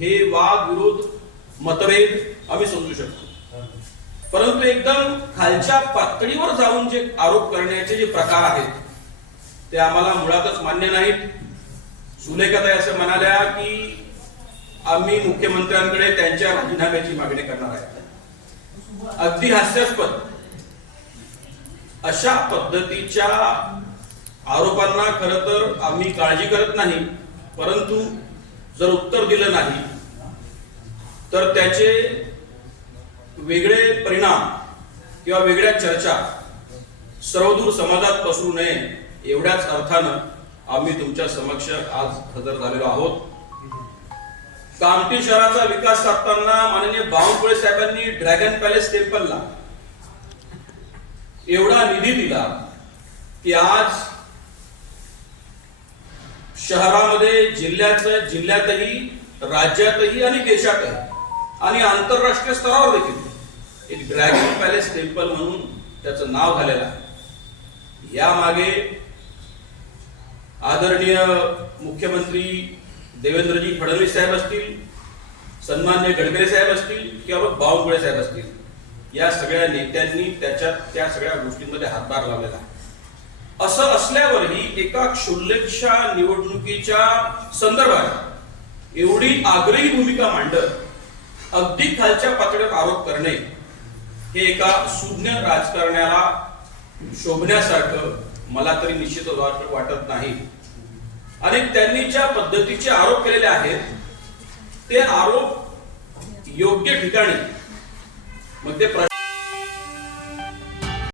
हे वाद विरोध मतभेद आम्ही समजू शकतो, परंतु एकदम खालच्या पातळीवर जाऊन जे आरोप करण्याचे जे प्रकार आहेत ते आम्हाला मुळातच मान्य नाहीत. सुलेखाताई असं म्हणाल्या की आम्ही मुख्यमंत्र्यांकडे त्यांच्या राजीनाम्याची मागणी करणार आहे. अगदी हास्यास्पद अशा पद्धतीच्या आरोपांना खरं तर आम्ही काळजी करत नाही, परंतु जर उत्तर दिलं नाही तर त्याचे वेगळे परिणाम किंवा वेगळ्या चर्चा सर्वदूर समाजात पसरू नये एवढ्याच अर्थानं आम्ही तुमच्या समक्ष आज हजर झालेलो आहोत. कामठी शहराचा विकास साधताना माननीय बावनकुळे साहेबांनी ड्रॅगन पॅलेस टेम्पलला एवढा निधी दिला की आज शहरामध्ये जिल्ह्यातही राज्यातही आणि देशातही आणि आंतरराष्ट्रीय स्तरावर देखील एक ड्रॅगन पॅलेस टेम्पल म्हणून त्याचं नाव झालेलं आहे. यामागे आदरणीय मुख्यमंत्री देवेंद्रजी फडणवीस साहेब असतील, सन्मान्य गडकरी साहेब असतील किंवा बावनकुळे साहेब असतील, या सगळ्या नेत्यांनी त्या सगळ्या गोष्टींमध्ये हातभार लावलेला आहे. असं असल्यावरही एका क्षुल्लकशा निवडणुकीच्या संदर्भात एवढी आग्रही भूमिका मांडत अगदी खालच्या पातळीवर आरोप करणे हे एका सुज्ञ राजकारण्याला शोभण्यासारखं मला तरी निश्चित वाटत नाही. आणि त्यांनी ज्या पद्धतीचे आरोप केलेले आहेत ते आरोप योग्य ठिकाणी मग ते